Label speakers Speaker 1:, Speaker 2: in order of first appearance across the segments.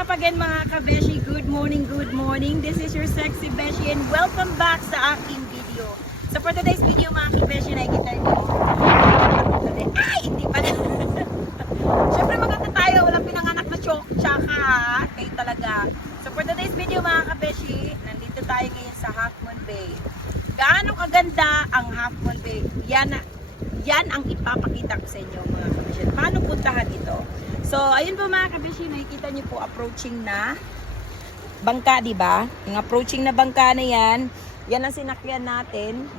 Speaker 1: up again mga kabeshi? Good morning, good morning. This is your sexy beshi and welcome back sa aking video. So for today's video mga kabeshi, nakikita niyo. Ay, hindi pala. Siyempre maganda tayo, walang pinanganak na chok, tsaka kayo talaga. So for today's video mga kabeshi, nandito tayo ngayon sa Half Moon Bay. Gaano kaganda ang Half Moon Bay? Yan, yan ang ipapakita ko sa inyo mga kabeshi. Paano puntahan ito? So, ayun po mga kabeshi, nakikita niyo po approaching na bangka, di ba? Yung approaching na bangka na yan, yan ang sinakyan natin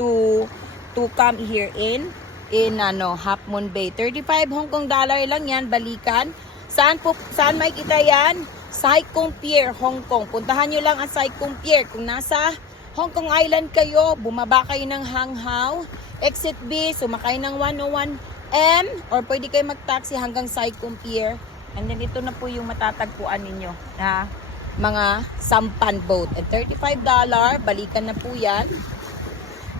Speaker 1: to to come here in in ano Half Moon Bay. 35 Hong Kong dollar lang yan, balikan. Saan po saan makikita yan? Sai Kung Pier, Hong Kong. Puntahan niyo lang ang Sai Kung Pier. Kung nasa Hong Kong Island kayo, bumaba kayo ng Hang Hao. Exit B, sumakay ng 101 M or pwede kayo mag-taxi hanggang Sai Kung Pier. And then ito na po yung matatagpuan ninyo na mga sampan boat. At $35, balikan na po yan.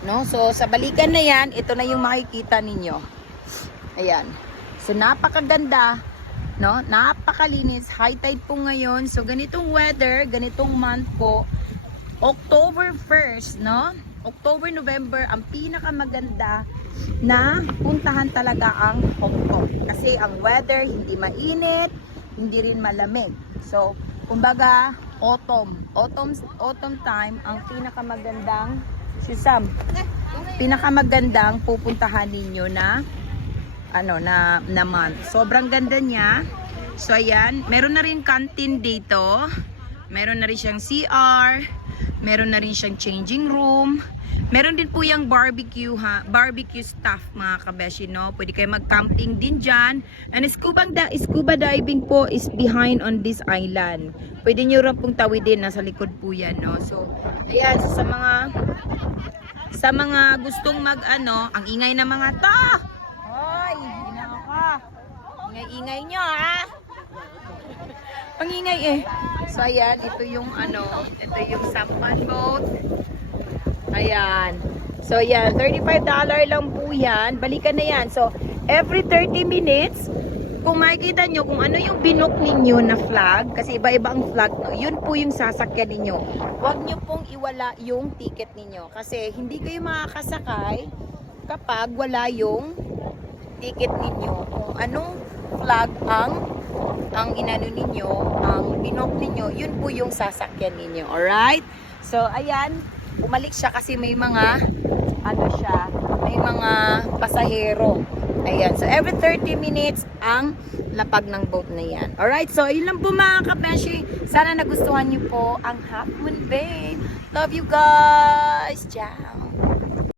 Speaker 1: No? So, sa balikan na yan, ito na yung makikita ninyo. Ayan. So, napakaganda. No? Napakalinis. High tide po ngayon. So, ganitong weather, ganitong month po. October 1st, no? October, November, ang pinakamaganda na puntahan talaga ang Hong Kong. Kasi ang weather, hindi mainit, hindi rin malamig. So, kumbaga, autumn. Autumn, autumn time, ang pinakamagandang, Shusam, pinakamagandang pupuntahan ninyo na ano na na month. Sobrang ganda niya. So ayan, meron na rin canteen dito. Meron na rin siyang CR. Meron na rin siyang changing room. Meron din po yung barbecue ha, barbecue stuff mga kabeshi no. Pwede kayo mag-camping din diyan. And scuba da, scuba diving po is behind on this island. Pwede niyo rin pong tawidin nasa likod po 'yan no. So ayan sa mga sa mga gustong mag ano, ang ingay ng mga ta. Hoy, ina ka. Ingay-ingay nyo ha. Pangingay eh. So ayan, ito yung ano, ito yung sampan boat. Ayan. So ayan, $35 lang po yan. Balikan na yan. So every 30 minutes, kung makikita nyo kung ano yung binok ninyo na flag, kasi iba-iba ang flag, no, yun po yung sasakyan ninyo. Huwag nyo pong iwala yung ticket ninyo. Kasi hindi kayo makakasakay kapag wala yung ticket ninyo. Kung anong flag ang ang inano ninyo, ang binok ninyo, yun po yung sasakyan ninyo. Alright? So, ayan, umalik siya kasi may mga, ano siya, may mga pasahero. Ayan. So, every 30 minutes ang lapag ng boat na yan. Alright? So, yun lang po mga kapeshi. Sana nagustuhan niyo po ang Half Moon Bay. Love you guys. Ciao.